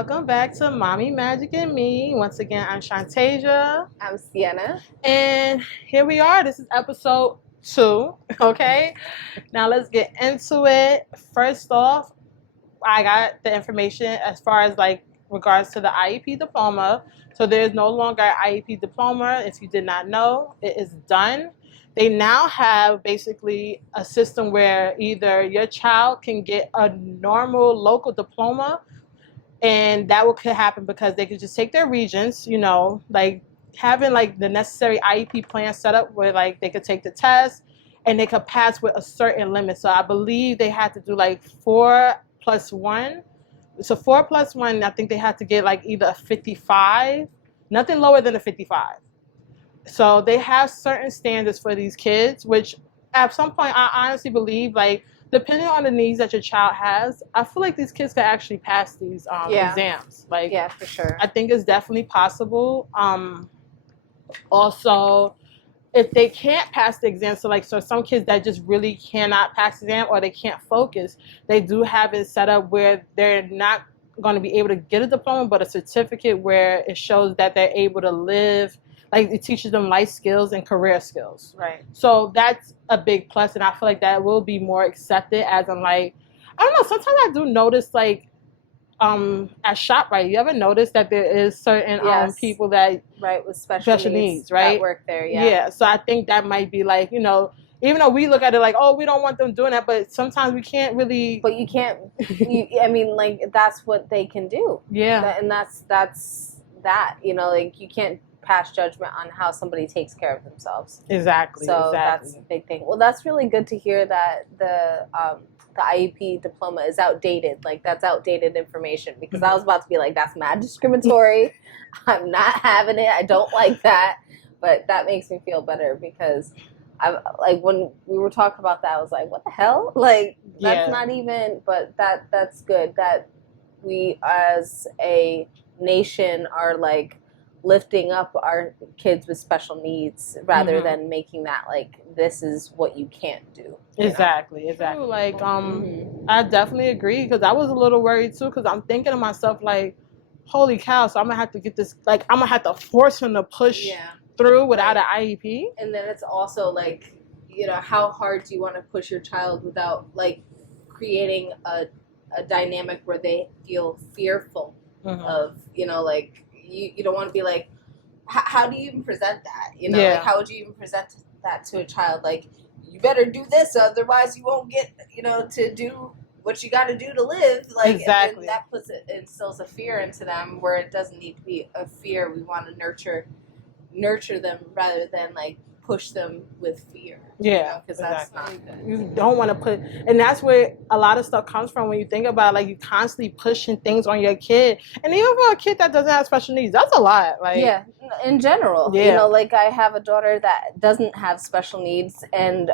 welcome back to Mommy Magic and Me. Once again, I'm Shantasia. I'm Sienna. And here we are. This is episode 2, okay? Now let's get into it. First off, I got the information as far as like regards to the IEP diploma. So there's no longer an IEP diploma. If you did not know, it is done. They now have basically a system where either your child can get a normal local diploma, and that could happen because they could just take their regents, like having like the necessary IEP plan set up where like they could take the test and they could pass with a certain limit. So I believe they had to do like 4+1. So 4+1, I think they had to get like either a 55, nothing lower than a 55. So they have certain standards for these kids, which at some point I honestly believe, like, depending on the needs that your child has, I feel like these kids could actually pass these exams. Like, Yeah, for sure. I think it's definitely possible. Also, if they can't pass the exam, so some kids that just really cannot pass the exam or they can't focus, they do have it set up where they're not going to be able to get a diploma, but a certificate where it shows that they're able to live. Like, it teaches them life skills and career skills. Right. So that's a big plus, and I feel like that will be more accepted as I'm like, I don't know, sometimes I do notice, like, at ShopRite, you ever notice that there is certain Yes. people that Right, with special needs, right? that work there, yeah. So I think that might be like, even though we look at it like, oh, we don't want them doing that, but sometimes we can't really. But you can't, like, that's what they can do. Yeah. And that's that, like, you can't pass judgment on how somebody takes care of themselves. Exactly. So that's a big thing. Well, that's really good to hear that the IEP diploma is outdated. Like, that's outdated information, because I was about to be like, that's mad discriminatory. I'm not having it. I don't like that. But that makes me feel better, because when we were talking about that, I was like, what the hell? Like, that's not even, but that's good that we as a nation are like lifting up our kids with special needs rather than making that like, this is what you can't do. Exactly. Like, I definitely agree, because I was a little worried too, because I'm thinking to myself like, holy cow, so I'm gonna have to get this, like, I'm gonna have to force him to push through without an IEP. And then it's also like, how hard do you want to push your child without like creating a dynamic where they feel fearful of, like, you don't want to be like, how do you even present that? Like, how would you even present that to a child? Like, you better do this, otherwise you won't get, to do what you got to do to live. Like, exactly. And that instills a fear into them where it doesn't need to be a fear. We want to nurture them rather than like push them with fear. Yeah, because that's not good. You don't want to put, and that's where a lot of stuff comes from when you think about, like, you constantly pushing things on your kid, and even for a kid that doesn't have special needs, that's a lot. Like, yeah, in general, like, I have a daughter that doesn't have special needs, and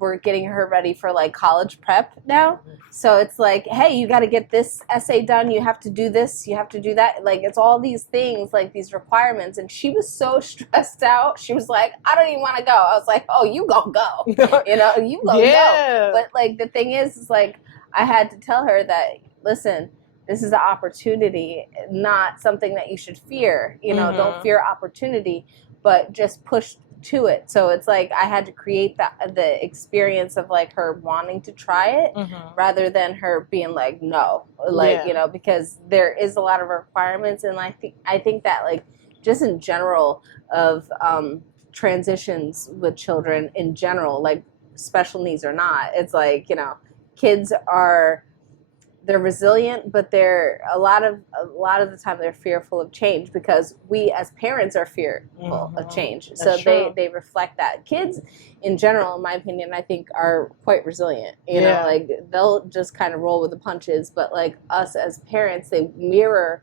we're getting her ready for like college prep now. So it's like, hey, you got to get this essay done. You have to do this. You have to do that. Like, it's all these things, like these requirements, and she was so stressed out. She was like, I don't even want to go. I was like, oh, you gonna go. You gonna go. But like, the thing is like, I had to tell her that, listen, this is an opportunity, not something that you should fear. Don't fear opportunity, but just push to it. So it's like, I had to create the experience of like her wanting to try it rather than her being like, no, like, because there is a lot of requirements. And I think that, like, just in general of transitions with children in general, like special needs or not, it's like, kids they're resilient, but they're a lot of the time they're fearful of change, because we as parents are fearful of change. So they reflect that. Kids in general, in my opinion, I think are quite resilient. Like, they'll just kind of roll with the punches, but like us as parents, they mirror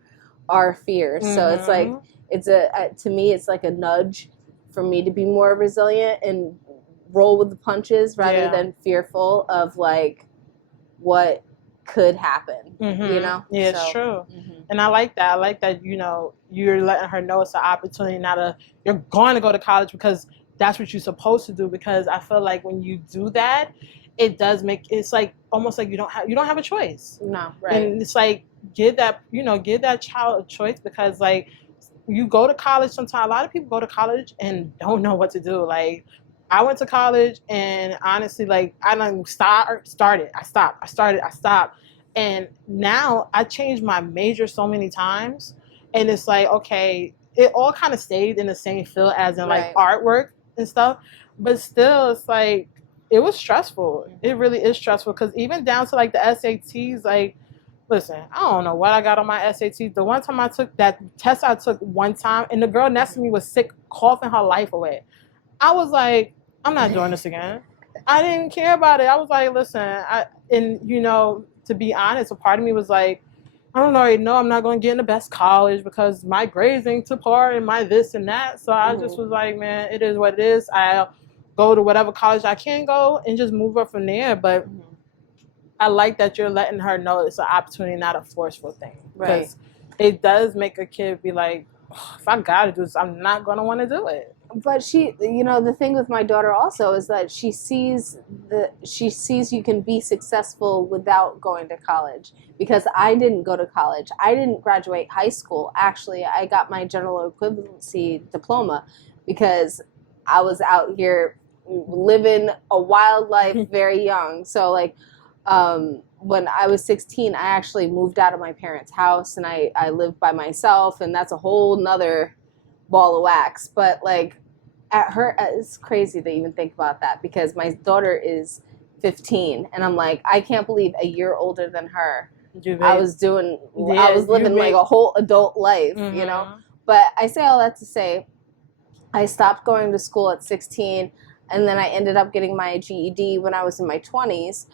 our fears. So it's like, it's to me, it's like a nudge for me to be more resilient and roll with the punches rather than fearful of like what could happen. Yeah, it's true. And I like that you're letting her know it's an opportunity, you're going to go to college because that's what you're supposed to do. Because I feel like when you do that, it does make it's like almost like you don't have a choice. No, right. And it's like give that child a choice, because like you go to college sometimes. A lot of people go to college and don't know what to do. Like I went to college and honestly, like I done started, I stopped, I started, I stopped. And now I changed my major so many times, and it's like, okay, it all kind of stayed in the same field as in like artwork and stuff, but still it's like it was stressful. It really is stressful, because even down to like the SATs, like listen, I don't know what I got on my SATs. The one time I took that test, I took one time, and the girl next to me was sick, coughing her life away. I was like, I'm not doing this again. I didn't care about it. I was like, listen, to be honest, a part of me was like, I don't already know I'm not going to get in the best college because my grades ain't to par and my this and that. So I just was like, man, it is what it is. I'll go to whatever college I can go and just move up from there. But I like that you're letting her know it's an opportunity, not a forceful thing. Because it does make a kid be like, if I got to do this, I'm not going to want to do it. But she, the thing with my daughter also is that she sees you can be successful without going to college. Because I didn't go to college. I didn't graduate high school. Actually, I got my general equivalency diploma because I was out here living a wild life very young. So like when I was 16, I actually moved out of my parents' house and I lived by myself, and that's a whole nother ball of wax. But like it's crazy to even think about that, because my daughter is 15 and I'm like, I can't believe a year older than her I was living like a whole adult life, but I say all that to say I stopped going to school at 16, and then I ended up getting my GED when I was in my 20s.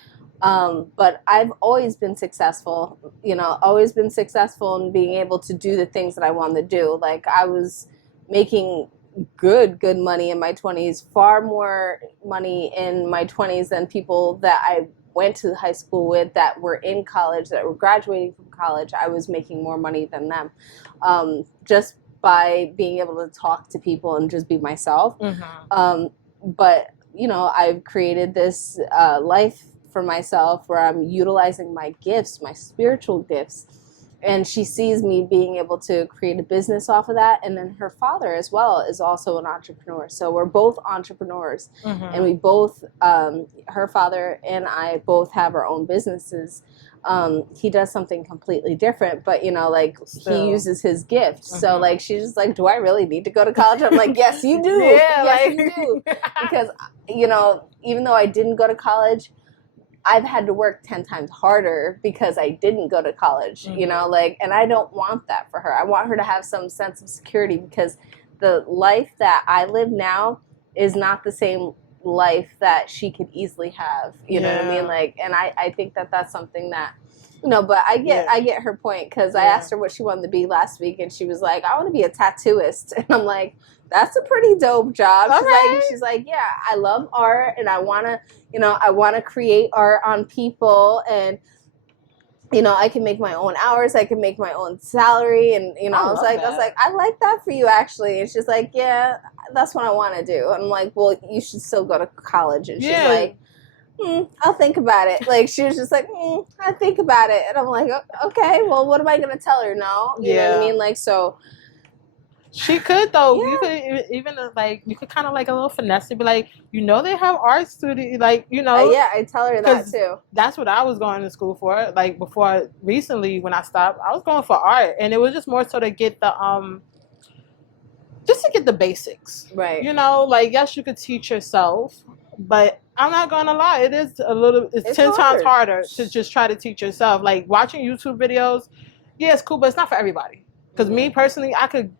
But I've always been successful, always been successful in being able to do the things that I wanted to do. Like I was making good money in my 20s, far more money in my 20s than people that I went to high school with that were in college, that were graduating from college. I was making more money than them, just by being able to talk to people and just be myself. But I've created this life for myself where I'm utilizing my gifts, my spiritual gifts. And she sees me being able to create a business off of that. And then her father as well is also an entrepreneur. So we're both entrepreneurs. And we both, her father and I both have our own businesses. He does something completely different, but he uses his gift. So like, she's just like, do I really need to go to college? I'm like, yes, you do. Yes, you do. Because, even though I didn't go to college, I've had to work 10 times harder because I didn't go to college, and I don't want that for her. I want her to have some sense of security, because the life that I live now is not the same life that she could easily have, you know what I mean? Like, and I think that that's something that, but I get her point, because I asked her what she wanted to be last week, and she was like, I want to be a tattooist. And I'm like, that's a pretty dope job. She's like, yeah, I love art, and I want to create art on people, and I can make my own hours, I can make my own salary, and I was like, I like that for you, actually. And she's like, yeah, that's what I want to do. And I'm like, well, you should still go to college. And she's like, I'll think about it. Like, she was just like, I think about it. And I'm like, okay, well, what am I going to tell her? No, you know what I mean? Like, so. She could, though. You could even you could kind of like a little finesse to be like, they have art studio, like, I tell her that too. That's what I was going to school for. Like before, recently when I stopped, I was going for art, and it was just more so to get the just to get the basics, right? Like, yes, you could teach yourself, but I'm not gonna lie, it's 10 times harder to just try to teach yourself. Like watching YouTube videos, it's cool, but it's not for everybody. Because me personally, I could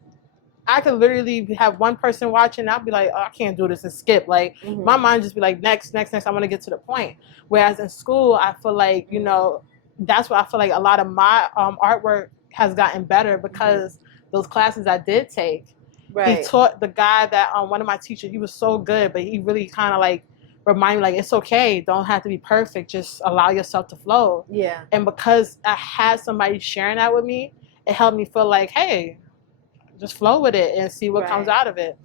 literally have one person watching, and I'll be like, oh, I can't do this, and skip. Like, my mind just be like, next, I want to get to the point. Whereas in school, I feel like, that's why I feel like a lot of my artwork has gotten better, because those classes I did take, he taught the guy that, one of my teachers, he was so good, but he really kind of like reminded me, like, it's okay, don't have to be perfect, just allow yourself to flow. Yeah. And because I had somebody sharing that with me, it helped me feel like, hey, just flow with it and see what comes out of it.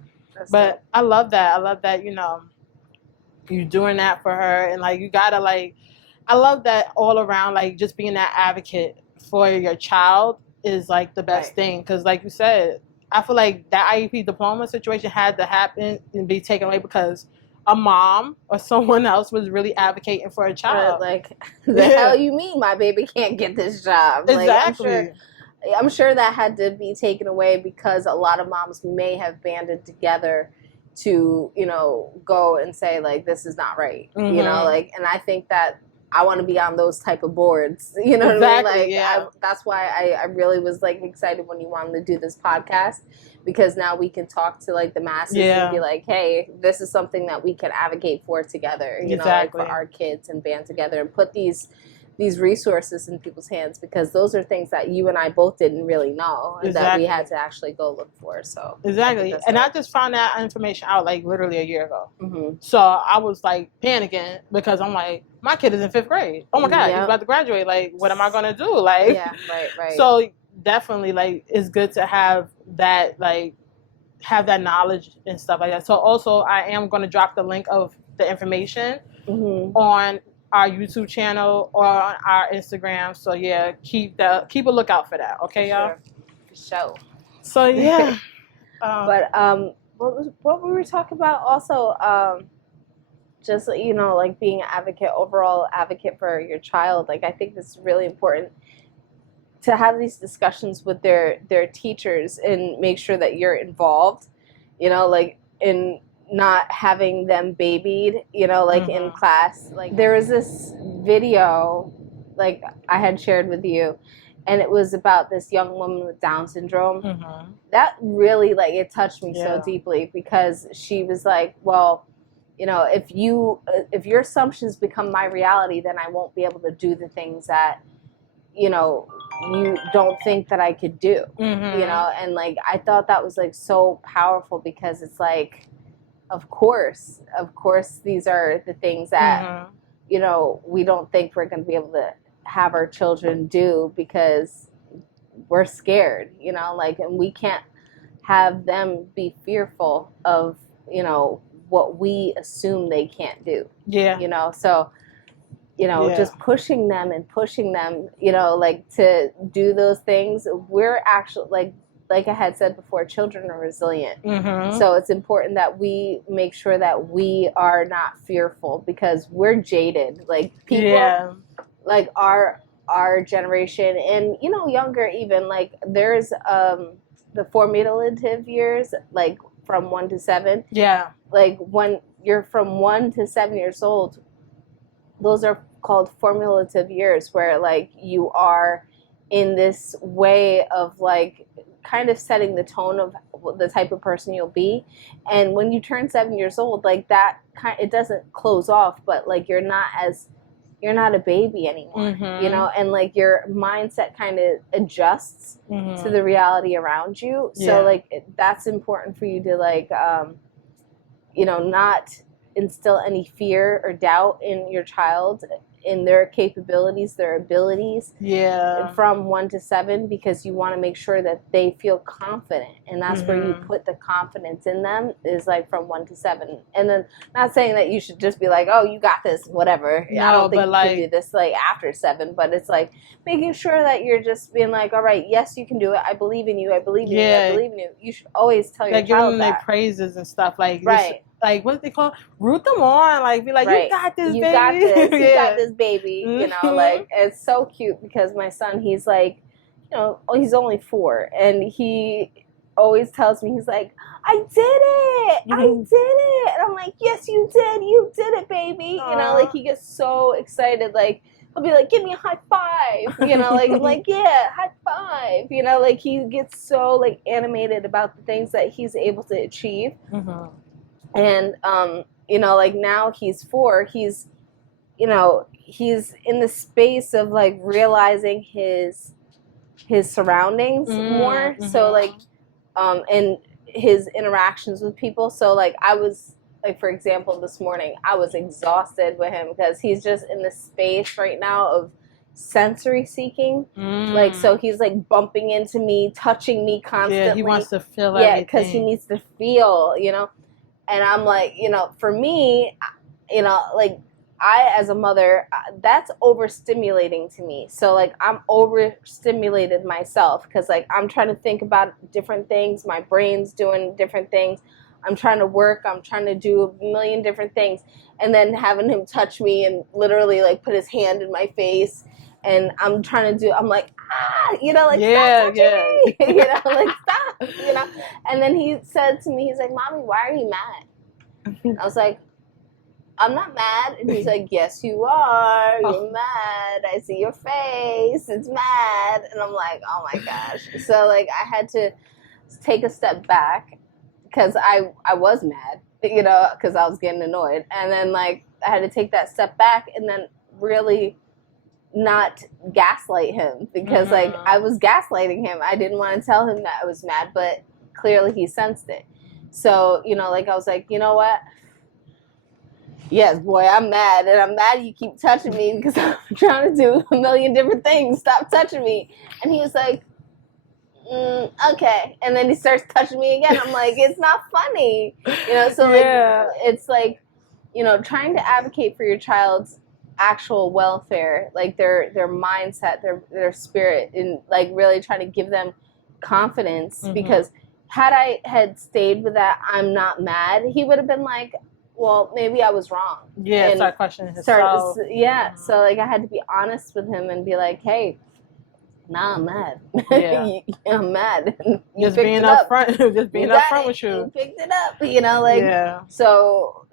But I love that. you doing that for her, and like you gotta like, I love that all around, like just being that advocate for your child is like the best thing, because like you said, I feel like that IEP diploma situation had to happen and be taken away because a mom or someone else was really advocating for a child. Like, the hell you mean my baby can't get this job? Exactly. Like, I'm sure that had to be taken away because a lot of moms may have banded together to, you know, go and say, like, this is not right. Mm-hmm. You know, like, and I think that I want to be on those type of boards. You know what I mean? Like, yeah. That's why I really was, like, excited when you wanted to do this podcast, because now we can talk to, like, the masses and be like, hey, this is something that we can advocate for together, you know, like, for our kids, and band together and put these resources in people's hands, because those are things that you and I both didn't really know and that we had to actually go look for. So exactly. And I just found that information out like literally a year ago. Mm-hmm. So I was like panicking because I'm like, my kid is in 5th grade. Oh my God, he's about to graduate. Like, what am I going to do? Like, right. So definitely, like, it's good to have that, like, have that knowledge and stuff like that. So also I am going to drop the link of the information on our YouTube channel or on our Instagram. So yeah, keep a lookout for that. Okay, y'all? For sure. So yeah. But what we were talking about also, just, you know, like being an advocate, overall advocate for your child. Like, I think it's really important to have these discussions with their teachers and make sure that you're involved, you know, like in not having them babied, you know, like in class. Like, there was this video, like, I had shared with you, and it was about this young woman with Down syndrome. That really, like, it touched me so deeply, because she was like, well, you know, if your assumptions become my reality, then I won't be able to do the things that, you know, you don't think that I could do, you know. And like, I thought that was like so powerful, because it's like, of course, these are the things that, you know, we don't think we're going to be able to have our children do, because we're scared, you know, like, and we can't have them be fearful of, you know, what we assume they can't do. Yeah. You know, so, you know, just pushing them, you know, like, to do those things. We're actually, like I had said before, children are resilient. So it's important that we make sure that we are not fearful, because we're jaded. Like, people, like our generation, and, you know, younger even, like, there's the formative years, like from 1 to 7. Yeah. Like, when you're from 1 to 7 years old, those are called formative years, where, like, you are in this way of, like, kind of setting the tone of the type of person you'll be. And when you turn 7 years old, like, that it doesn't close off, but, like, you're not a baby anymore, you know, and, like, your mindset kind of adjusts to the reality around you. So like, that's important for you to, like, you know, not instill any fear or doubt in your child, in their capabilities, their abilities, from 1 to 7, because you want to make sure that they feel confident, and that's where you put the confidence in them, is like from 1 to 7. And then, not saying that you should just be like, oh, you got this, whatever. No, I don't think you can do this, like, after 7, but it's like making sure that you're just being like, all right, yes, you can do it. I believe in you. I believe in you. I believe in you. You should always tell your child that. Like, giving them their praises and stuff, like, right. Like, what do they call? Root them on. Like, be like, you got this, baby. You got this. You got this, baby. You know, like, it's so cute, because my son, he's like, you know, he's only 4, and he always tells me, he's like, I did it. I did it. And I'm like, yes, you did. You did it, baby. Aww. You know, like, he gets so excited. Like, he'll be like, give me a high five. You know, like, I'm like, yeah, high five. You know, like, he gets so, like, animated about the things that he's able to achieve. And, you know, like, now he's 4, he's, you know, he's in the space of, like, realizing his surroundings more. So, like, and his interactions with people. So, like, I was, like, for example, this morning, I was exhausted with him, because he's just in the space right now of sensory seeking. Like, so he's, like, bumping into me, touching me constantly. Yeah, he wants to feel everything. Yeah, because he needs to feel, you know. And I'm like, you know, for me, you know, like I, as a mother, that's overstimulating to me. So like I'm overstimulated myself because like I'm trying to think about different things. My brain's doing different things. I'm trying to work. I'm trying to do a million different things. And then having him touch me and literally like put his hand in my face. And I'm trying to do, I'm like, you know, like, stop touching me. You know, like, stop, you know. And then he said to me, he's like, Mommy, why are you mad? I was like, I'm not mad. And he's like, yes, you are. You're mad. I see your face. It's mad. And I'm like, oh my gosh. So like I had to take a step back because I was mad, you know, because I was getting annoyed. And then like I had to take that step back and then really not gaslight him because like I was gaslighting him. I didn't want to tell him that I was mad, but clearly he sensed it. So, you know, like I was like, you know what? Yes, boy, I'm mad. And I'm mad you keep touching me because I'm trying to do a million different things. Stop touching me. And he was like, okay. And then he starts touching me again. I'm like, it's not funny. You know, so like, it's like, you know, trying to advocate for your child's actual welfare, like their mindset, their spirit, and like really trying to give them confidence. Because had I had stayed with that, I'm not mad, he would have been like, well, maybe I was wrong. Yeah, and start questioning himself. So like I had to be honest with him and be like, hey, nah, I'm mad. I'm mad. Just being upfront, just being upfront with you. You picked it up, you know, like so.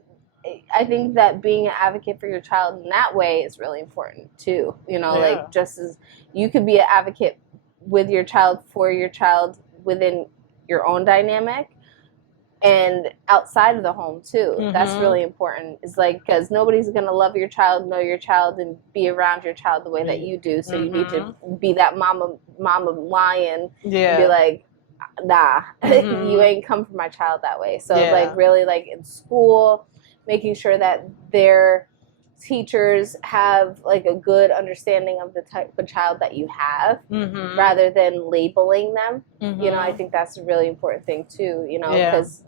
I think that being an advocate for your child in that way is really important too. You know, like just as you could be an advocate with your child, for your child within your own dynamic and outside of the home too. That's really important. It's like, because nobody's going to love your child, know your child, and be around your child the way that you do. So you need to be that mama lion and be like, nah, you ain't come for my child that way. So like really like in school, making sure that their teachers have like a good understanding of the type of child that you have rather than labeling them. You know, I think that's a really important thing too, you know, because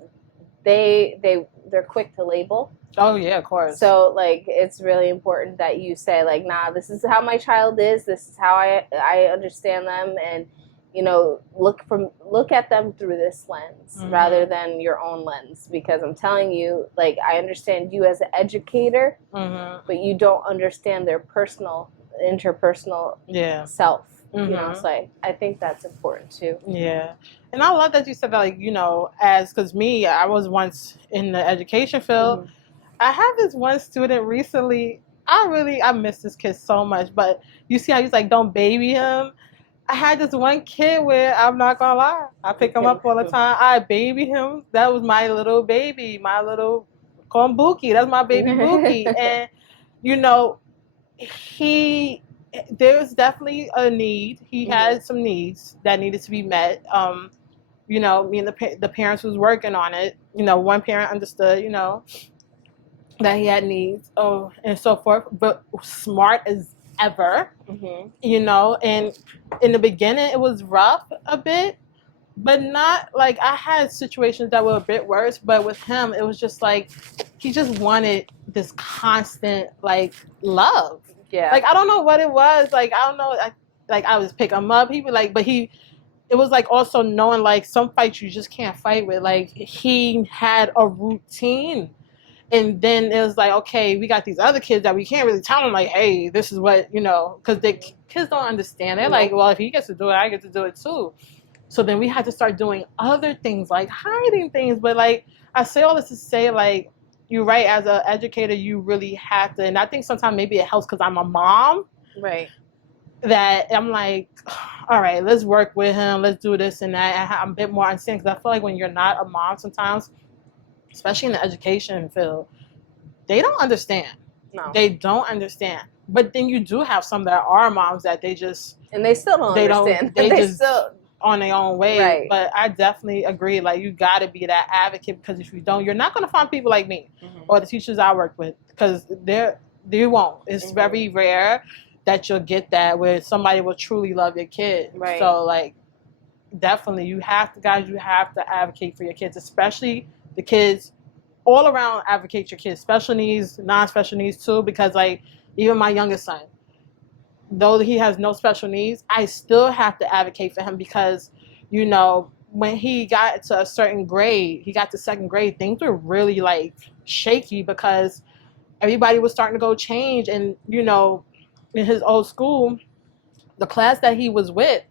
they're quick to label. Oh yeah, of course. So like it's really important that you say like, nah, this is how my child is, this is how I understand them, and you know, look at them through this lens rather than your own lens, because I'm telling you, like, I understand you as an educator, but you don't understand their interpersonal self. You know, so I think that's important too. Yeah. And I love that you said that, like, you know, because me, I was once in the education field. I had this one student recently. I miss this kid so much, but you see how he's like, don't baby him. I had this one kid where, I'm not gonna lie, I pick him up all the time. I baby him. That was my little baby, my little, call him Buki. That's my baby Buki. And, you know, there's definitely a need. He had some needs that needed to be met. You know, me and the parents was working on it. You know, one parent understood, you know, that he had needs, and so forth, but smart as ever, you know. And in the beginning it was rough a bit, but not like, I had situations that were a bit worse, but with him it was just like he just wanted this constant like love. Like I don't know what it was, like I don't know, I was pick him up, he'd be like, but it was like also knowing like some fights you just can't fight with. Like he had a routine. And then it was like, okay, we got these other kids that we can't really tell them, like, hey, this is what, you know, because the kids don't understand. They're like, well, if he gets to do it, I get to do it too. So then we had to start doing other things, like hiding things. But like, I say all this to say, like, you're right, as an educator, you really have to. And I think sometimes maybe it helps because I'm a mom. Right. That I'm like, all right, let's work with him. Let's do this and that. I'm a bit more understanding, because I feel like when you're not a mom sometimes, especially in the education field, they don't understand. No. They don't understand. But then you do have some that are moms that they just... And they still don't understand. They just still on their own way. Right. But I definitely agree. Like, you got to be that advocate, because if you don't, you're not going to find people like me or the teachers I work with, because they won't. It's very rare that you'll get that where somebody will truly love your kid. Right. So, like, definitely you have to advocate for your kids, especially the kids all around advocate your kids, special needs, non-special needs too, because like even my youngest son, though he has no special needs, I still have to advocate for him because, you know, when he got to a certain grade, he got to second grade, things were really like shaky because everybody was starting to go change. And, you know, in his old school, the class that he was with,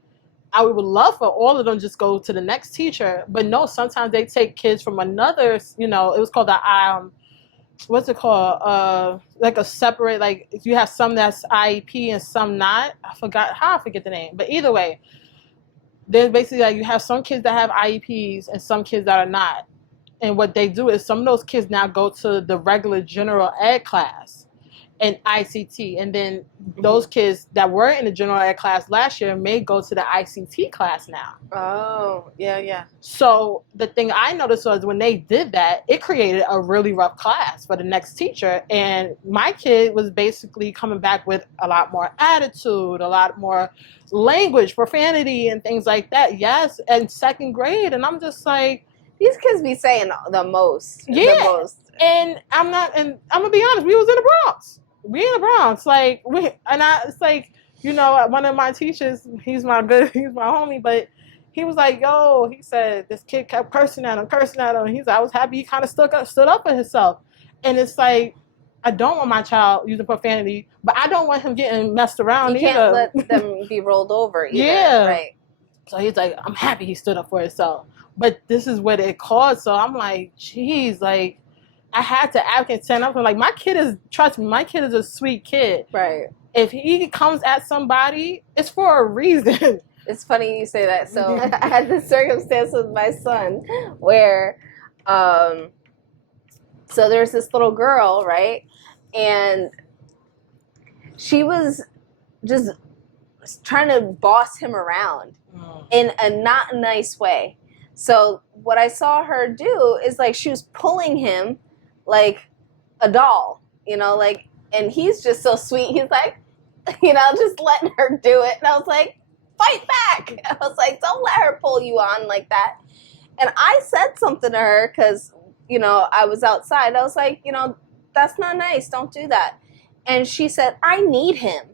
I would love for all of them just go to the next teacher. But no, sometimes they take kids from another, you know, it was called the what's it called? Like a separate, like if you have some that's IEP and some not. I forget the name. But either way, there's basically like you have some kids that have IEPs and some kids that are not. And what they do is some of those kids now go to the regular general ed class and ICT. And then those kids that were in the general ed class last year may go to the ICT class now. Oh, yeah. So the thing I noticed was when they did that, it created a really rough class for the next teacher. And my kid was basically coming back with a lot more attitude, a lot more language, profanity, and things like that. Yes, and second grade. And I'm just like, these kids be saying the most. Yeah. The most. And I'm gonna be honest, we was in the Bronx. Like it's like, you know, one of my teachers, he's my homie, but he was like, yo, he said this kid kept cursing at him. And he's like, I was happy he kind of stood up for himself. And it's like, I don't want my child using profanity, but I don't want him getting messed around either. You can't let them be rolled over either. Yeah. Right. So he's like, I'm happy he stood up for himself. But this is what it caused. So I'm like, geez, like, I had to advocate, stand up. Like, trust me, my kid is a sweet kid. Right. If he comes at somebody, it's for a reason. It's funny you say that. So I had this circumstance with my son where, so there's this little girl, right? And she was just trying to boss him around in a not nice way. So what I saw her do is like she was pulling him like a doll, you know, like, and he's just so sweet. He's like, you know, just letting her do it. And I was like, fight back. I was like, don't let her pull you on like that. And I said something to her because, you know, I was outside. I was like, you know, that's not nice. Don't do that. And she said, I need him.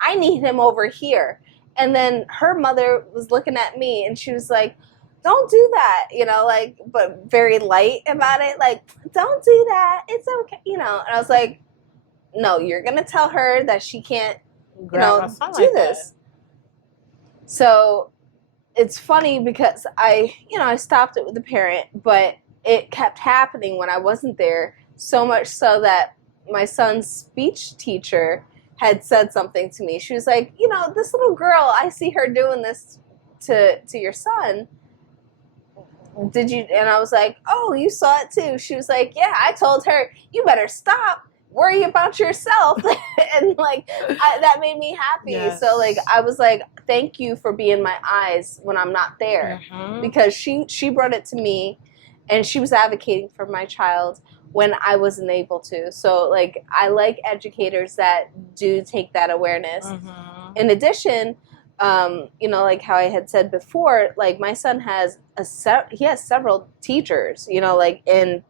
I need him over here. And then her mother was looking at me and she was like, don't do that, you know, like, but very light about it. Like, don't do that. It's okay, you know. And I was like, no, you're going to tell her that she can't, you know, do this. So it's funny because I stopped it with the parent, but it kept happening when I wasn't there, so much so that my son's speech teacher had said something to me. She was like, you know, this little girl, I see her doing this to your son. Did you? And I was like, oh, you saw it too. She was like, yeah, I told her, you better stop. Worry about yourself. And like, that made me happy. Yes. So like, I was like, thank you for being my eyes when I'm not there. Mm-hmm. Because she brought it to me and she was advocating for my child when I wasn't able to. So like, I like educators that do take that awareness. Mm-hmm. In addition, you know, like how I had said before, like my son has he has several teachers, you know, like in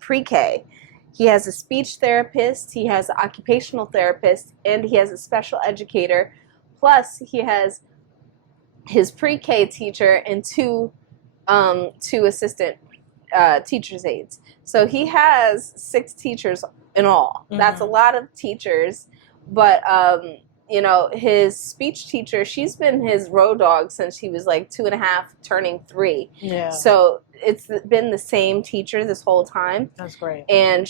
pre-K. He has a speech therapist, he has an occupational therapist, and he has a special educator. Plus, he has his pre-K teacher and two assistant teacher's aides. So he has 6 teachers in all. Mm-hmm. That's a lot of teachers. But, you know, his speech teacher, she's been his road dog since he was like 2.5, turning 3. Yeah. So it's been the same teacher this whole time. That's great. And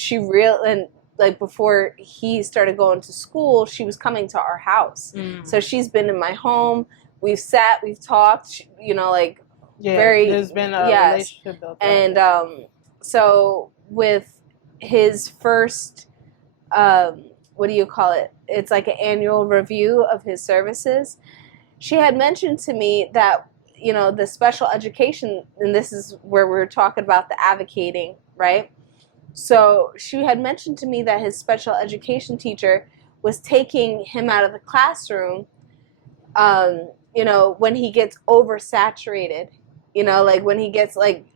like before he started going to school, she was coming to our house. Mm. So she's been in my home. We've sat, we've talked, you know, like there's been a relationship built up. And so with his first, what do you call it? It's like an annual review of his services. She had mentioned to me that, you know, the special education, and this is where we're talking about the advocating, right? So she had mentioned to me that his special education teacher was taking him out of the classroom, you know, when he gets oversaturated, you know, like when he gets like,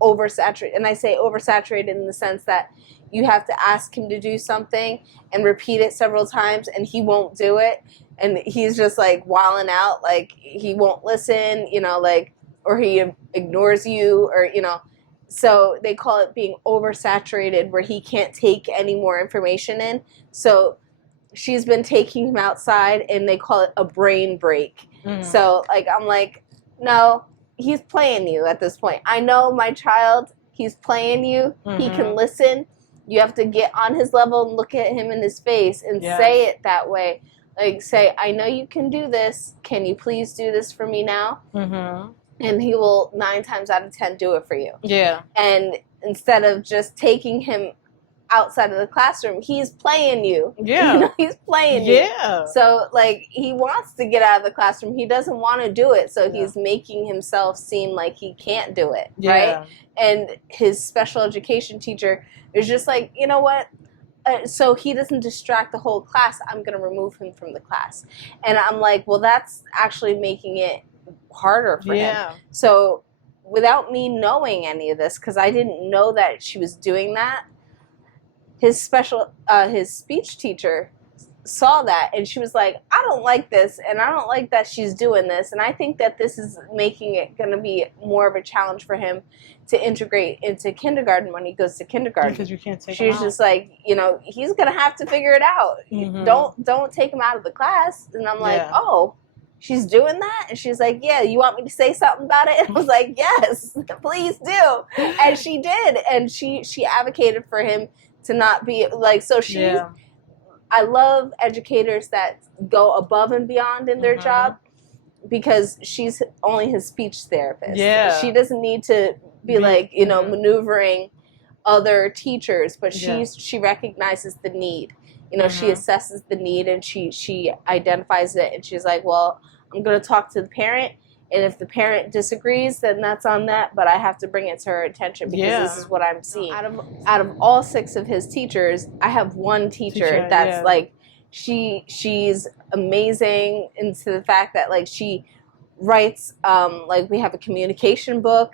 oversaturated. And I say oversaturated in the sense that you have to ask him to do something and repeat it several times, and he won't do it. And he's just like wilding out, like he won't listen, like, or he ignores you, or, so they call it being oversaturated, where he can't take any more information in. So she's been taking him outside, and they call it a brain break. So like, I'm like, no, he's playing you at this point. I know my child, he's playing you. He can listen. You have to get on his level and look at him in his face and say it that way. Like, say, I know you can do this. Can you please do this for me now? And he will 9 times out of 10 do it for you. Yeah. And instead of just taking him outside of the classroom, he's playing you. Yeah. He's playing you. Yeah. So, like, he wants to get out of the classroom. He doesn't want to do it. So he's making himself seem like he can't do it. Right? And his special education teacher is just like, you know what? So he doesn't distract the whole class, I'm going to remove him from the class. And I'm like, well, that's actually making it harder for him. So without me knowing any of this, because I didn't know that she was doing that, his speech teacher saw that, and she was like, I don't like this, and I don't like that she's doing this, and I think that this is making it going to be more of a challenge for him to integrate into kindergarten when he goes to kindergarten. Because you can't take him out. She's just like, he's going to have to figure it out. Don't take him out of the class. And I'm like, oh, she's doing that? And she's like, yeah, you want me to say something about it? And I was like, yes, please do. And she did. And she advocated for him to not be like, so she's, I love educators that go above and beyond in their job, because she's only his speech therapist. Yeah. She doesn't need to be like, maneuvering other teachers, but she recognizes the need. She assesses the need, and she identifies it, and she's like, well, I'm going to talk to the parent, and if the parent disagrees, then that's on that, but I have to bring it to her attention, because this is what I'm seeing. Out of all 6 of his teachers, I have one teacher that's like, she's amazing into the fact that, like, she writes, like, we have a communication book,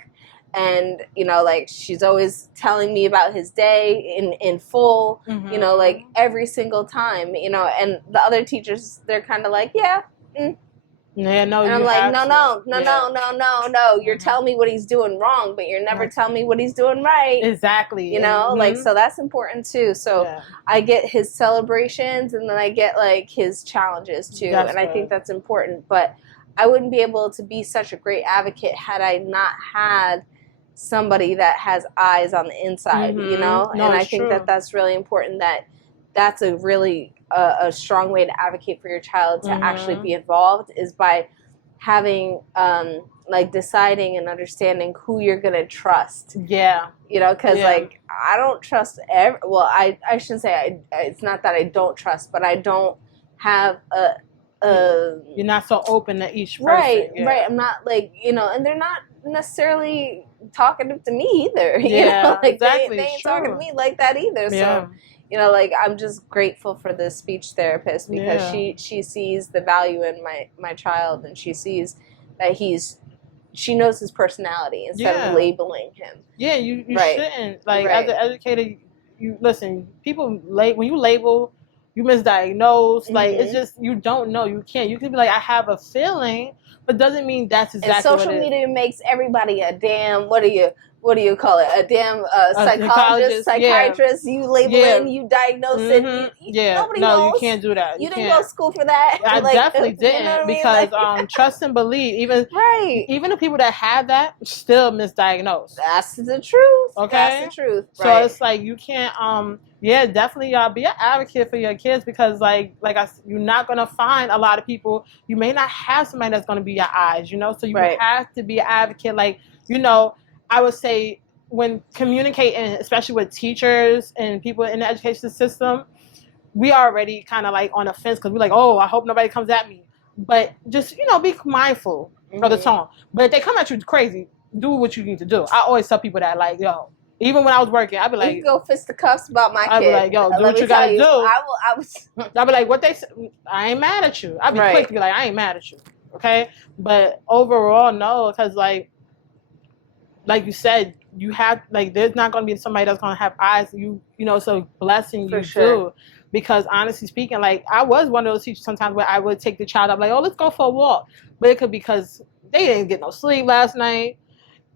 and, like, she's always telling me about his day in full, like, every single time, and the other teachers, they're kind of like, yeah, Yeah, no, and I'm like, no. You're telling me what he's doing wrong, but you're never telling me what he's doing right. Exactly. Like, so that's important too. So I get his celebrations, and then I get, like, his challenges too. That's and I think that's important. But I wouldn't be able to be such a great advocate had I not had somebody that has eyes on the inside, No, and I think that that's really important. That's a really a strong way to advocate for your child to actually be involved, is by having like deciding and understanding who you're gonna trust. Yeah, because like, I don't trust I shouldn't say it's not that I don't trust, but I don't have you're not so open to each person. Right. I'm not like, and they're not necessarily talkative to me either. Like, exactly. They ain't talking to me like that either. So like, I'm just grateful for this speech therapist, because she sees the value in my child, and she sees that she knows his personality instead of labeling him. Yeah, you shouldn't. Like, as an educator, you listen, people when you label, you misdiagnose. Like, it's just, you don't know. You can't. You can be like, I have a feeling, but doesn't mean that's exactly what it is. And social media makes everybody a damn, what do you call it? A damn psychologist, psychiatrist. You label it, and you diagnose it. Nobody knows. You can't do that. You didn't go to school for that. I definitely didn't, because trust and believe. Even the people that have that still misdiagnose. That's the truth. Okay, that's the truth. So it's like, you can't. Definitely, y'all be an advocate for your kids, because you're not gonna find a lot of people. You may not have somebody that's gonna be your eyes. So you have to be an advocate. Like, I would say, when communicating, especially with teachers and people in the education system, we already kind of like on the fence, because we're like, oh, I hope nobody comes at me. But just, be mindful of the tone. But if they come at you crazy, do what you need to do. I always tell people that, like, yo, even when I was working, I'd be like, you can go fisticuffs about my kid. I'd be like, yo, do what you gotta do. I'd be like, what they say, I ain't mad at you. I'd be quick to be like, I ain't mad at you. Okay? But overall, no, because like you said, you have, like, there's not going to be somebody that's going to have eyes. You know, it's a blessing you do. Because honestly speaking, like, I was one of those teachers sometimes where I would take the child up, like, oh, let's go for a walk. But it could be because they didn't get no sleep last night.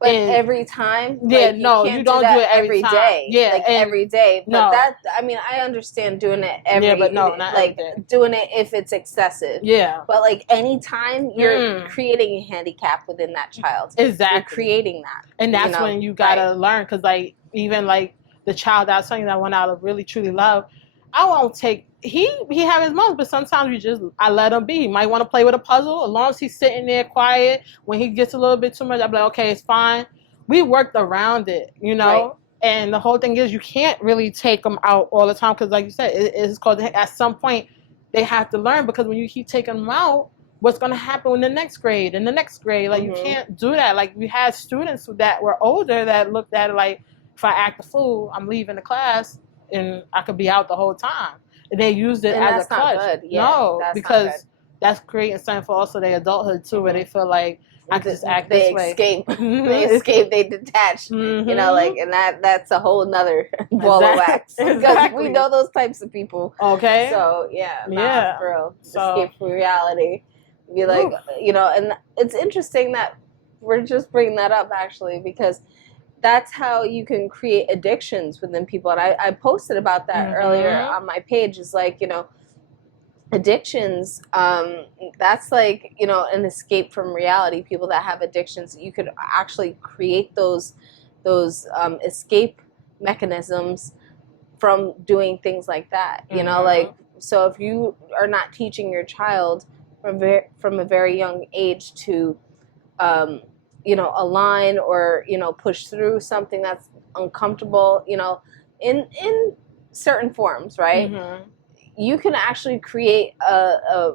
But every time? Yeah, like, no, you don't do it every day. Yeah, like every day. But that, I mean, I understand doing it every, but no, not like doing it if it's excessive. Yeah. But like anytime you're creating a handicap within that child. Exactly. You're creating that. And that's when you gotta learn, because like even like the child that I was telling you that went out of really truly love, I won't take. He have his moments, but sometimes I let him be. He might want to play with a puzzle. As long as he's sitting there quiet, when he gets a little bit too much, I'll be like, okay, it's fine. We worked around it, you know? Right. And the whole thing is you can't really take them out all the time because, like you said, it's called, at some point, they have to learn, because when you keep taking them out, what's going to happen in the next grade? Like, you can't do that. Like, we had students that were older that looked at it like, if I act a fool, I'm leaving the class and I could be out the whole time. And they used it as a crutch. Not good. Yeah, no, because that's creating something for also their adulthood too, where they feel like I can just act this way. They escape. They detach. You know, like, and that's a whole nother ball of wax. Because we know those types of people. Okay. So for real. Escape from reality. Be like, you know, and it's interesting that we're just bringing that up actually, because that's how you can create addictions within people. And I posted about that earlier on my page. Is like, you know, addictions, that's like, you know, an escape from reality. People that have addictions, you could actually create those escape mechanisms from doing things like that. You know, like, so if you are not teaching your child from a very young age to you know, align or, you know, push through something that's uncomfortable, you know, in certain forms, right? You can actually create a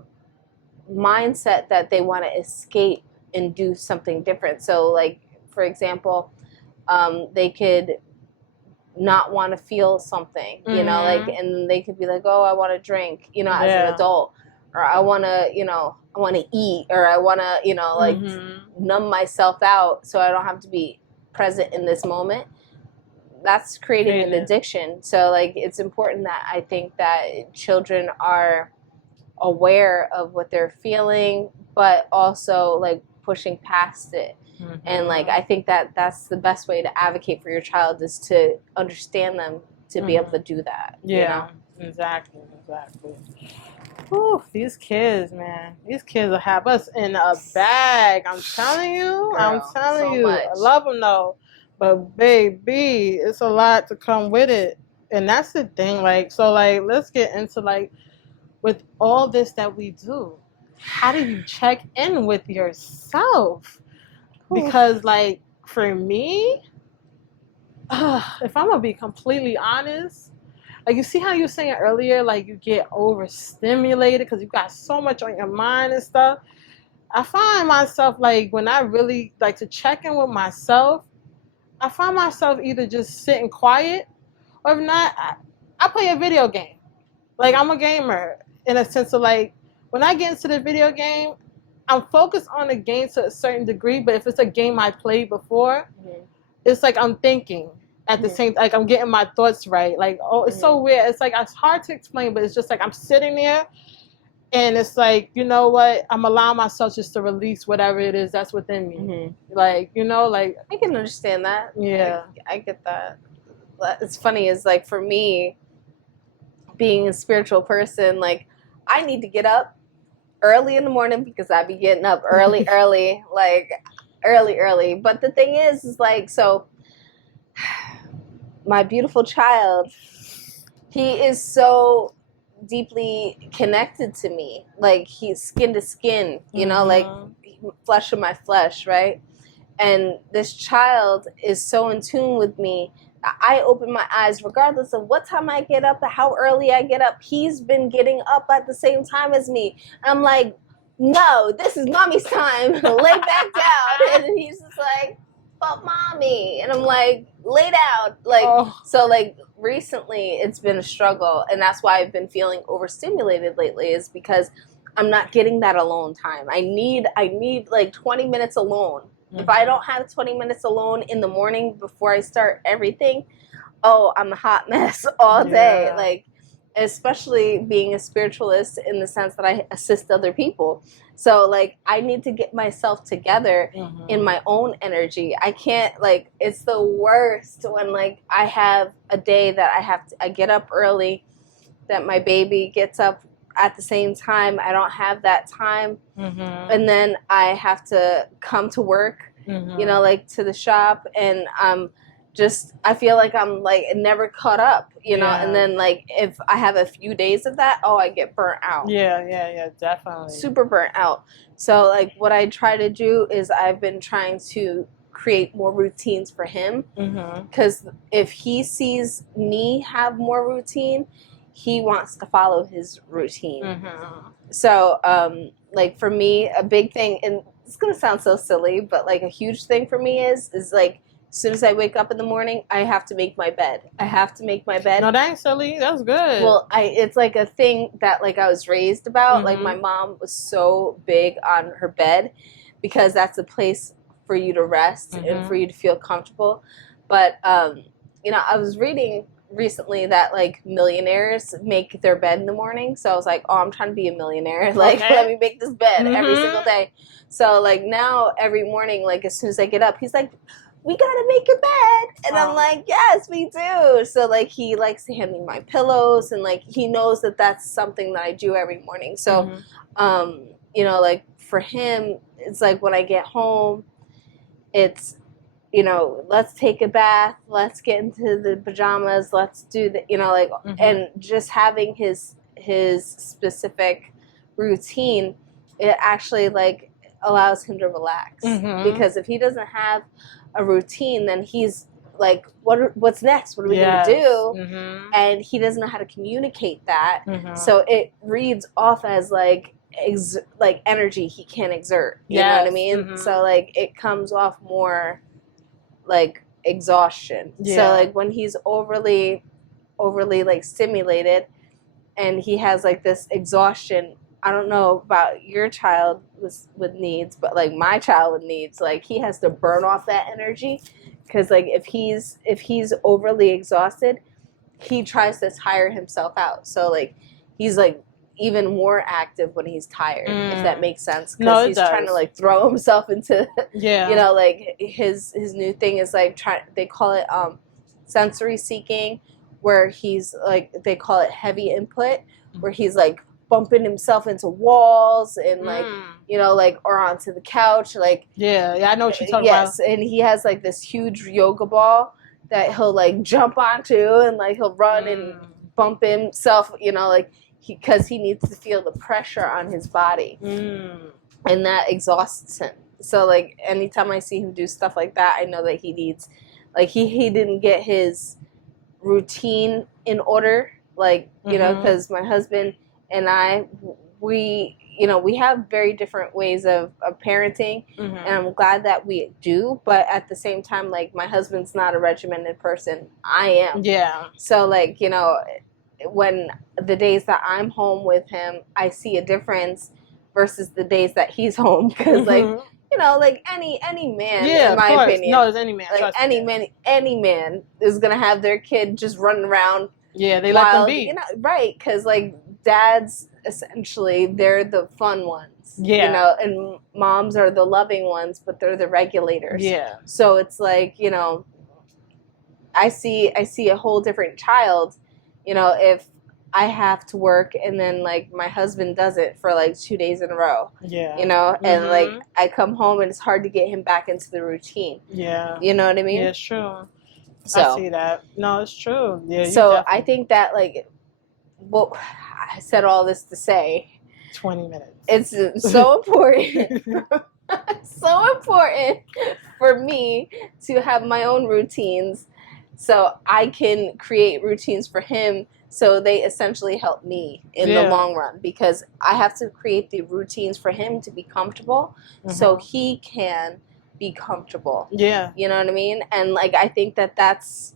mindset that they want to escape and do something different. So, like, for example, they could not want to feel something, you know, like, and they could be like, oh, I want to drink, you know, as an adult, or I want to, you know, I want to eat, or I want to, you know, like numb myself out so I don't have to be present in this moment. That's creating an addiction. So, like, it's important that I think that children are aware of what they're feeling, but also like pushing past it. And like, I think that that's the best way to advocate for your child, is to understand them, to be able to do that. Yeah, you know? Exactly. Whew, these kids, man. These kids will have us in a bag. I'm telling you. Girl, I love them, though. But, baby, it's a lot to come with it. And that's the thing. Like, so, like, let's get into, like, with all this that we do, how do you check in with yourself? Because, like, for me, if I'm going to be completely honest, like, you see how you were saying earlier, like, you get overstimulated because you got so much on your mind and stuff. I find myself, like, when I really like to check in with myself, I find myself either just sitting quiet, or if not, I play a video game. Like, I'm a gamer in a sense of, like, when I get into the video game, I'm focused on the game to a certain degree, but if it's a game I played before, it's like I'm thinking. At the same, like, I'm getting my thoughts right. Like, oh, it's so weird. It's like, it's hard to explain, but it's just like I'm sitting there, and it's like, you know what? I'm allowing myself just to release whatever it is that's within me. Like, you know, like, I can understand that. Yeah, I get that. It's funny, is like, for me, being a spiritual person, like, I need to get up early in the morning because I be getting up early, like early. But the thing is like, so. My beautiful child, he is so deeply connected to me. Like, he's skin to skin, you know, like flesh of my flesh, right? And this child is so in tune with me. I open my eyes regardless of what time I get up, how early I get up. He's been getting up at the same time as me. I'm like, no, this is mommy's time. Lay back down. And he's just like, but mommy, and I'm like, lay down, like, so like recently it's been a struggle, and that's why I've been feeling overstimulated lately, is because I'm not getting that alone time. I need like 20 minutes alone, If I don't have 20 minutes alone in the morning before I start everything, oh, I'm a hot mess all day. Like, especially being a spiritualist in the sense that I assist other people. So, like, I need to get myself together in my own energy. I can't, like, it's the worst when, like, I have a day that I get up early, that my baby gets up at the same time. I don't have that time. And then I have to come to work, you know, like, to the shop, and I feel like I'm, like, never caught up, you know, and then, like, if I have a few days of that, I get burnt out. Yeah, definitely. Super burnt out. So, like, what I try to do is I've been trying to create more routines for him, because if he sees me have more routine, he wants to follow his routine. So, like, for me, a big thing, and it's going to sound so silly, but, like, a huge thing for me is like, as soon as I wake up in the morning, I have to make my bed. No, that ain't silly. That's good. Well, it's like a thing that, like, I was raised about. Like, my mom was so big on her bed because that's a place for you to rest and for you to feel comfortable. But, you know, I was reading recently that, like, millionaires make their bed in the morning. So I was like, I'm trying to be a millionaire. Like, let me make this bed every single day. So, like, now every morning, like, as soon as I get up, he's like, we gotta make your bed. And I'm like, yes, we do. So, like, he likes to hand me my pillows, and, like, he knows that that's something that I do every morning. So, you know, like, for him, it's like when I get home, it's, you know, let's take a bath, let's get into the pajamas, let's do the, you know, like, and just having his specific routine, it actually, like, allows him to relax. Because if he doesn't have a routine, then he's like, what's next? What are we going to do? And he doesn't know how to communicate that. So it reads off as, like, energy he can't exert. You know what I mean? So, like, it comes off more like exhaustion. So, like, when he's overly, like, stimulated and he has, like, this exhaustion, I don't know about your child with needs, but, like, my child with needs, like, he has to burn off that energy, because, like, if he's overly exhausted, he tries to tire himself out. So, like, he's, like, even more active when he's tired, if that makes sense. Because he's trying to, like, throw himself into, you know, like, his new thing is, like, they call it sensory seeking, where he's, like, they call it heavy input, where he's, like, bumping himself into walls and, like, you know, like, or onto the couch, like, I know what you're talking about. Yes, and he has, like, this huge yoga ball that he'll, like, jump onto, and, like, he'll run and bump himself, you know, like, because he needs to feel the pressure on his body, and that exhausts him. So, like, anytime I see him do stuff like that, I know that he needs, like, he didn't get his routine in order, like, you know, because my husband and we, you know, we have very different ways of parenting, and I'm glad that we do, but at the same time, like, my husband's not a regimented person. I am. So, like, you know, when the days that I'm home with him, I see a difference versus the days that he's home, because, like, you know, like, any man, in my opinion. No, it's any man. Like, any man is gonna have their kid just running around. Yeah, they let them be. You know, right? Because, like, dads, essentially, they're the fun ones. You know, and moms are the loving ones, but they're the regulators. So it's like, you know, I see a whole different child. You know, if I have to work and then, like, my husband does it for, like, 2 days in a row. You know, and, like, I come home and it's hard to get him back into the routine. You know what I mean? Yeah, it's true. So, I see that. No, it's true. Yeah. So I think that, like, well, I said all this to say 20 minutes. It's so important. So important for me to have my own routines, so I can create routines for him, so they essentially help me in the long run, because I have to create the routines for him to be comfortable, so he can be comfortable. You know what I mean? And, like, I think that that's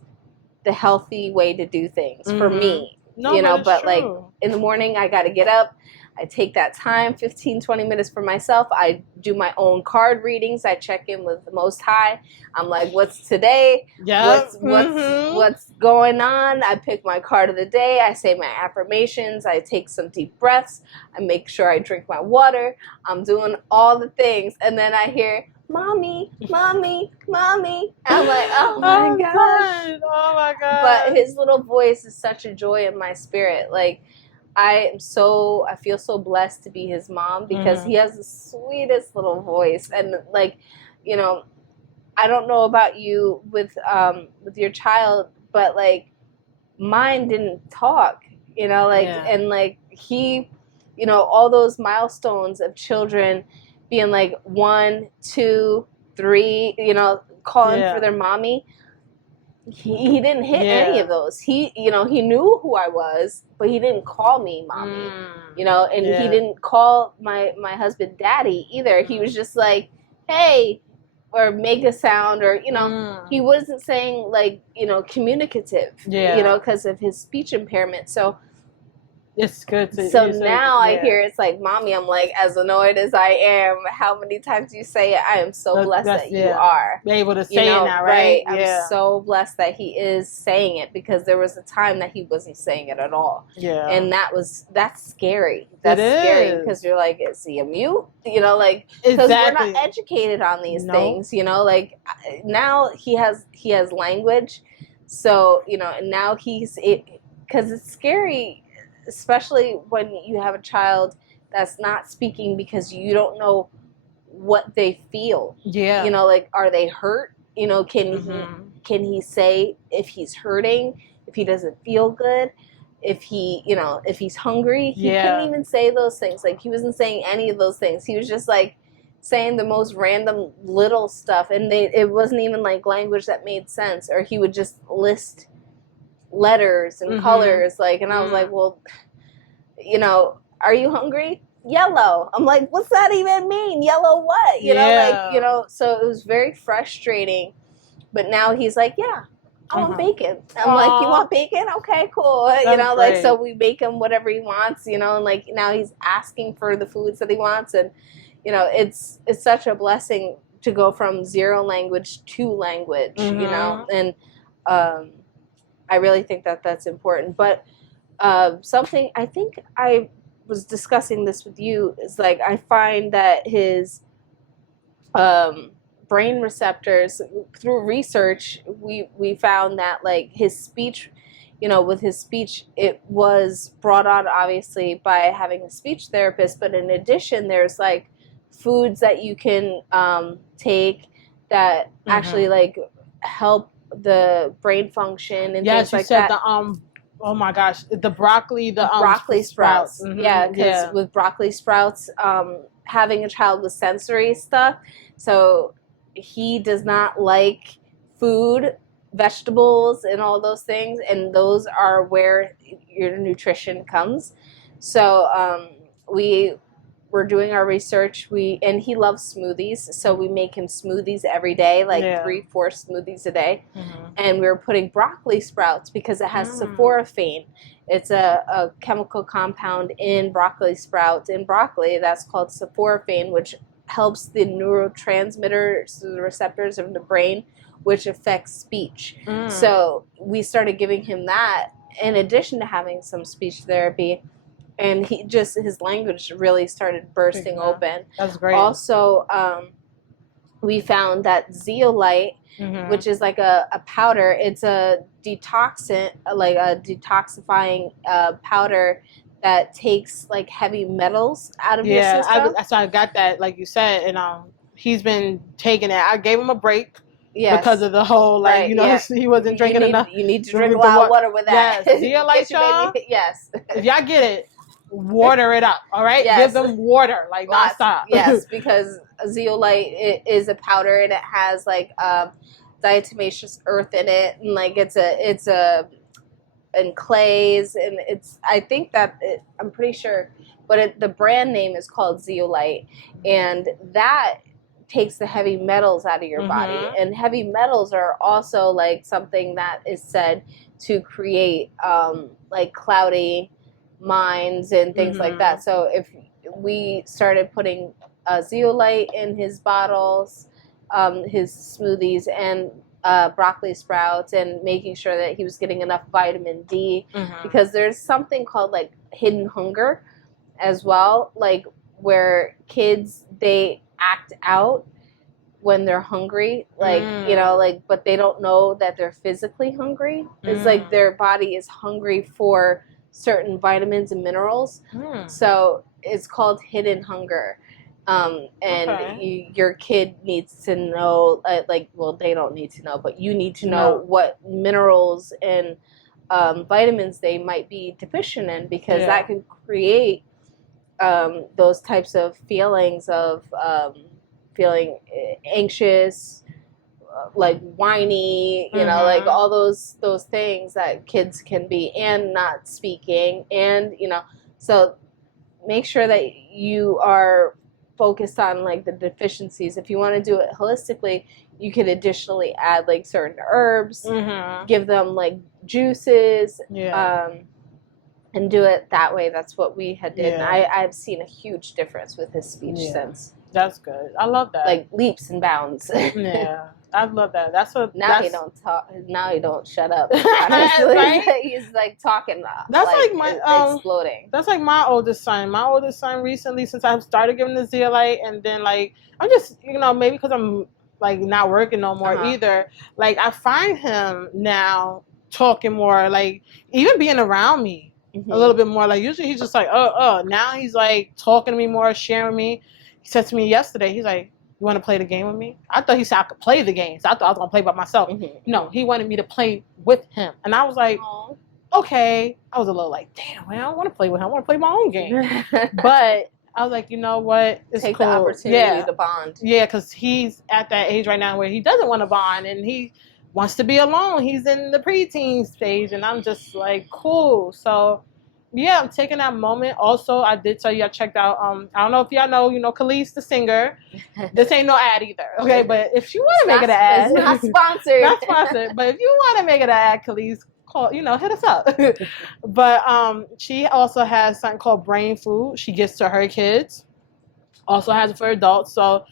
the healthy way to do things for me. No, you know, but true. Like, in the morning I got to get up, I take that time, 15, 20 minutes for myself. I do my own card readings. I check in with the Most High. I'm like, what's today? Yep. What's going on? I pick my card of the day. I say my affirmations. I take some deep breaths. I make sure I drink my water. I'm doing all the things. And then I hear, mommy, mommy, mommy. I'm like, oh my gosh. Oh my god. But his little voice is such a joy in my spirit. Like, I feel so blessed to be his mom because he has the sweetest little voice. And like, you know, I don't know about you with your child, but like mine didn't talk, you know, like, and like he, you know, all those milestones of children being like 1, 2, 3, you know, calling for their mommy. He didn't hit any of those. He, you know, he knew who I was, but he didn't call me mommy, you know, and he didn't call my husband daddy either. He was just like, hey, or make a sound, or, you know, he wasn't saying like, you know, communicative, you know, because of his speech impairment. So it's good to now I hear it's like, mommy, I'm like, as annoyed as I am, how many times you say it, I am so blessed that you are able to say it now, right? I'm so blessed that he is saying it, because there was a time that he wasn't saying it at all. And that's scary. That's scary, because you're like, is he a mute? You know, like, because we're not educated on these things, you know, like now he has language. So, you know, and now because it's scary, especially when you have a child that's not speaking, because you don't know what they feel. You know, like, are they hurt? You know, can he say if he's hurting, if he doesn't feel good, if he, you know, if he's hungry? He couldn't even say those things. Like, he wasn't saying any of those things. He was just like saying the most random little stuff, and it wasn't even like language that made sense. Or he would just list letters and colors, like, and I was like, well, you know, are you hungry? Yellow. I'm like, what's that even mean? Yellow what? You know, like, you know, so it was very frustrating. But now he's like, yeah, I want bacon. I'm like, you want bacon? Okay, cool. That's you know, great. Like, so we make him whatever he wants, you know, and like now he's asking for the foods that he wants. And, you know, it's such a blessing to go from 0 language to language, you know, and I really think that that's important. But something, I think I was discussing this with you, is like, I find that his brain receptors, through research, we found that like his speech, you know, with his speech, it was brought on obviously by having a speech therapist, but in addition, there's like foods that you can take that actually like help the brain function and things like that. Oh my gosh, the broccoli, broccoli sprouts. Yeah, because with broccoli sprouts, having a child with sensory stuff, so he does not like food, vegetables, and all those things, and those are where your nutrition comes. So we were doing our research. And he loves smoothies, so we make him smoothies every day, like 3-4 smoothies a day. And we were putting broccoli sprouts because it has sulforaphane. It's a chemical compound in broccoli sprouts, in broccoli, that's called sulforaphane, which helps the neurotransmitters, the receptors of the brain, which affects speech. So we started giving him that in addition to having some speech therapy. And his language really started bursting open. That's great. Also, we found that zeolite, which is like a powder, it's a detoxant, like a detoxifying powder that takes like heavy metals out of your system. So I got that, like you said, and he's been taking it. I gave him a break. Because of the whole, like, you know, he wasn't drinking enough. You need to drink a lot of water with that. Yes. Zeolite, y'all. Yes. If y'all get it, water it up, all right? Give them water, like, nonstop. Yes, because zeolite is a powder, and it has like diatomaceous earth in it, and like it's and clays, and I think that I'm pretty sure, but the brand name is called zeolite, and that takes the heavy metals out of your body. And heavy metals are also like something that is said to create like cloudy minds and things like that. So if we started putting zeolite in his bottles, his smoothies, and broccoli sprouts, and making sure that he was getting enough vitamin D, because there's something called like hidden hunger as well, like where kids, they act out when they're hungry, like you know, like, but they don't know that they're physically hungry. It's like their body is hungry for certain vitamins and minerals. So it's called hidden hunger. Your kid needs to know, like, well, they don't need to know, but you need to know what minerals and vitamins they might be deficient in, because that can create those types of feelings of feeling anxious, like whiny, you know, like all those things that kids can be, and not speaking, and you know, so make sure that you are focused on like the deficiencies. If you want to do it holistically, you could additionally add like certain herbs, give them like juices, and do it that way. That's what we had did, and I've seen a huge difference with his speech since. That's good. I love that. Like leaps and bounds. Yeah, I love that. That's what. Now he don't talk. Now he don't shut up. Honestly, right? He's like talking. That's like my exploding. That's like my oldest son. My oldest son recently, since I've started giving the zeolite, and then like I'm just, you know, maybe because I'm like not working no more either. Like I find him now talking more, like even being around me a little bit more. Like usually he's just like now he's like talking to me more, sharing me. He said to me yesterday, he's like, "You want to play the game with me?" I thought he said I could play the game, so I thought I was gonna play by myself. No, he wanted me to play with him, and I was like, okay. I was a little like, damn, man, I don't want to play with him. I want to play my own game. But I was like, you know what? It's Take cool. the opportunity to bond. Yeah, because he's at that age right now where he doesn't want to bond, and he wants to be alone. He's in the preteen stage, and I'm just like, cool. So. Yeah, I'm taking that moment. Also, I did tell you I checked out. I don't know if y'all know, Khalees the singer. This ain't no ad either, okay? But if you want to make it an ad, it's not sponsored. Not sponsored. But if you want to make it an ad, Khalees, call. Hit us up. But she also has something called Brain Food. She gives to her kids. Also has it for adults. So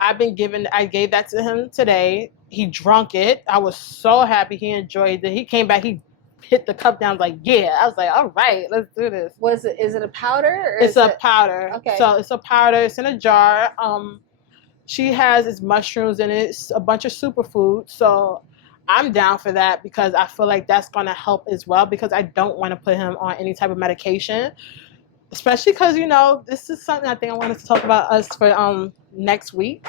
I gave that to him today. He drunk it. I was so happy. He enjoyed it. He came back. He hit the cup down, like, yeah. I was like, all right, let's do this. Is it a powder? It's a powder. Okay. So it's a powder. It's in a jar. She has its mushrooms in it. It's a bunch of superfoods. So I'm down for that because I feel like that's going to help as well, because I don't want to put him on any type of medication, especially because, this is something I think I wanted to talk about us for next week.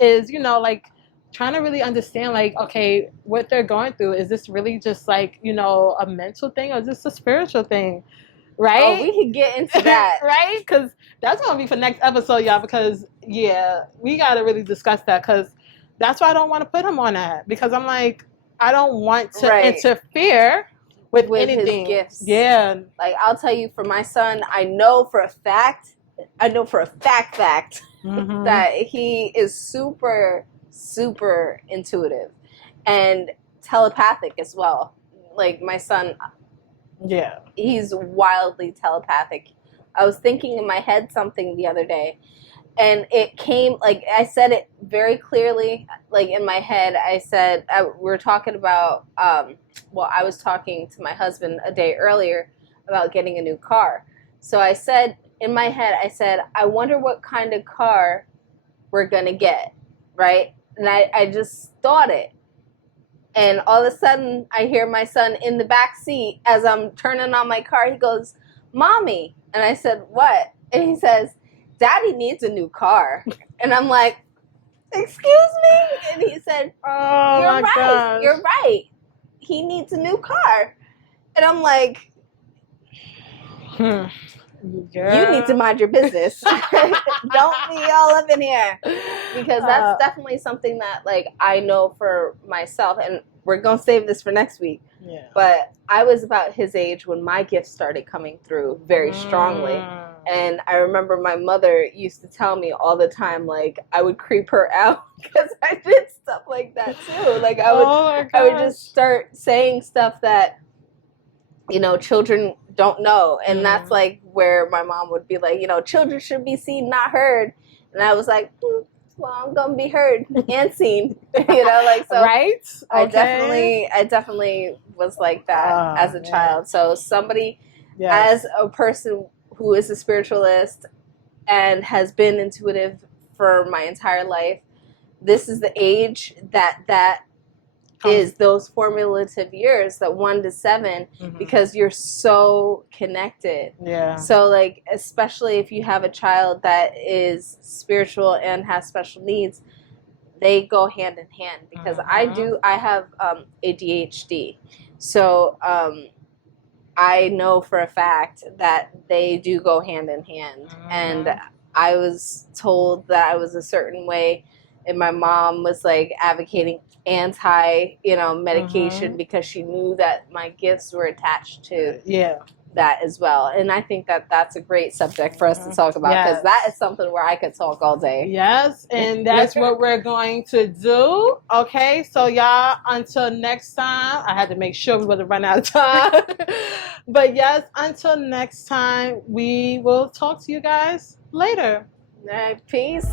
Is, like, trying to really understand, like, okay, what they're going through. Is this really just like, a mental thing, or is this a spiritual thing? Right? Oh, we can get into that. Right? Because that's going to be for next episode, y'all, because, we got to really discuss that, because that's why I don't want to put him on that, because I'm like, I don't want to interfere with anything. His gifts. Yeah. Like, I'll tell you, for my son, I know for a fact that he is super intuitive and telepathic as well. Like my son, he's wildly telepathic. I was thinking in my head something the other day, and it came, like, I said it very clearly, like in my head. I said, we were talking about, I was talking to my husband a day earlier about getting a new car. So I said, in my head, I wonder what kind of car we're going to get, right? And I just thought it. And all of a sudden, I hear my son in the back seat as I'm turning on my car. He goes, "Mommy." And I said, "What?" And he says, "Daddy needs a new car." And I'm like, "Excuse me?" And he said, "You're right. Gosh. You're right. He needs a new car." And I'm like, You need to mind your business. Don't be all up in here. Because that's definitely something that, like, I know for myself, and we're going to save this for next week. Yeah. But I was about his age when my gifts started coming through very strongly. And I remember my mother used to tell me all the time, like, I would creep her out because I did stuff like that too. Like, I would just start saying stuff that children don't know. And that's like where my mom would be like, children should be seen, not heard. And I was like, well, I'm gonna be heard and seen, like, so. Right? Okay. I definitely was like that as a child. So somebody, as a person who is a spiritualist and has been intuitive for my entire life, this is the age that is those formulative years, that 1 to 7, because you're so connected. Yeah. So, like, especially if you have a child that is spiritual and has special needs, they go hand in hand, because I have ADHD. So I know for a fact that they do go hand in hand. And I was told that I was a certain way, and my mom was like advocating anti medication because she knew that my gifts were attached to that as well. And I think that that's a great subject for us to talk about, because that is something where I could talk all day. Yes, and that's what we're going to do. Okay, so y'all, until next time, I had to make sure we wouldn't run out of time. But yes, until next time, we will talk to you guys later. All right, peace.